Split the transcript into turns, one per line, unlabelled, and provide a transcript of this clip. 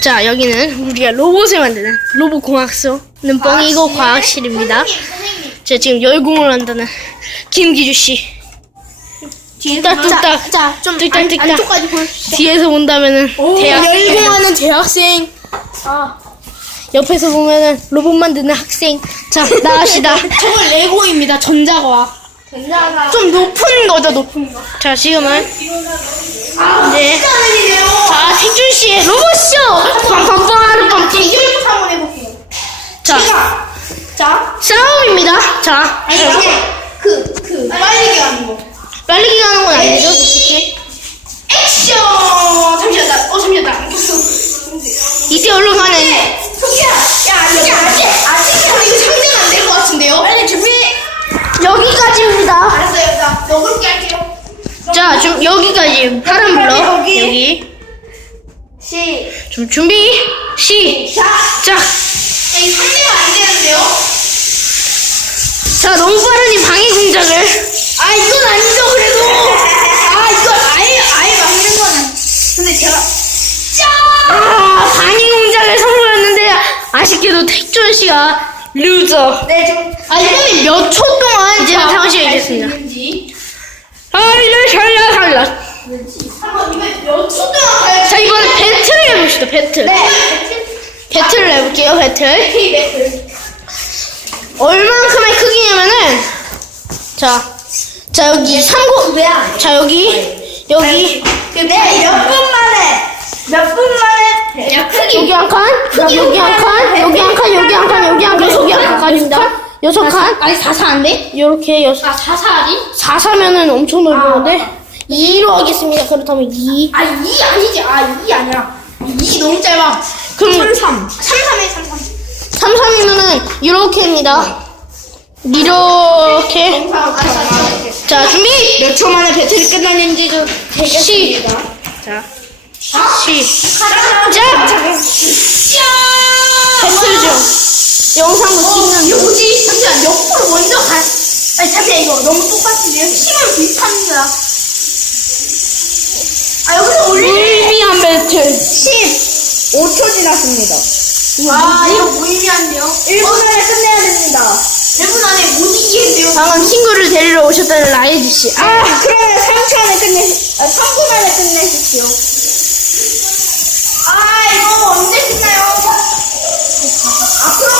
자, 여기는 우리가 로봇을 만드는 로봇 공학소는 뻥이고 과학실입니다.
선생님, 선생님.
자, 지금 열공을 한다는 김기주 씨. 뚝딱뚝딱.
자, 좀
뚝딱뚝딱.
안, 보여주세요.
뒤에서 본다면은 대학생.
열공하는 대학생. 아,
옆에서 보면은 로봇 만드는 학생. 자, 나가시다.
저건 레고입니다. 전자과학. 좀 높은 거죠, 높은 거.
자, 지금은
아,
네.
진짜.
자, 생준 씨의 로봇쇼. 빰빰빰.
대결부터 한번 해볼게요.
자,
제가, 자,
싸움입니다. 자,
아니, 아니, 그, 그, 빨리 가는 거.
빨리 가는 건 아니죠, 솔직히.
액션! 잠시만, 나, 어, 잠시만, 나 꼈어.
이때 얼른 가는.
소기야, 야, 아직, 아직, 아직, 이거 상대가 안 될 것 같은데요? 빨리 준비!
여기까지입니다.
알았어요, 나 넣을게 할게요.
자, 좀 여기까지. 파란 블럭.
여기.
여기.
시,
좀 준비. 시작.
자, 야, 이 상대가 안 되는데요?
자, 너무 빠르니 방해 공작을.
아, 이건 아니죠, 그래도! 아, 이건 아예, 아예 맞는 거는. 근데 제가, 짜!
아, 방해 공작을 선보였는데 아쉽게도 택존 씨가 루저.
네, 좀.
아, 이번에 몇초 동안 이제는 상시 이겼습니다.
있는지.
아이를 살라 살라.
몇초.
자, 이번에 배틀을 해봅시다. 배틀.
네.
배틀을 해볼게요. 배틀.
네.
얼만큼의 크기냐면은 자, 자 여기 삼고. 자 여기 여기
네, 몇분 만에, 몇 분 만에, 야, 크기.
여기 한 칸, 여기 한 칸, 여기 한 칸, 여기 한 칸, 여기 한 칸, 여기 한 칸입니다. 여섯 칸.
아니, 4사 안 돼?
이렇게 여섯.
아, 4사 아니?
4사면은 엄청 넓은데 2로 하겠습니다. 그렇다면 2.
아, 2 아니지. 아, 2 아니라. 2 너무 짧아.
그럼
3, 3. 3, 3에 3, 3.
3, 3이면은 이렇게입니다. 이렇게. 자 준비.
몇 초 만에 배틀이 끝나는지 좀
시.
자.
시.
자!
배틀 중. 영상도 찍는 중.
뭐지? 잠시만, 옆으로 먼저 가. 아니, 잠시만, 이거 너무 똑같은데요? 힘은 비슷합니다. 아, 여기서 올리
불비한 배틀.
5초 지났습니다. 아, 이거 무의미한데요? 1분 안에 어? 끝내야 됩니다. 1분 안에 못 이기겠네요.
방금 친구를 데리러 오셨다는 라이즈 씨. 아,
그러면 3초 안에 끝내, 아, 3분 안에 끝내십시오. 아, 이거 언제 끝나요? 아, 앞으로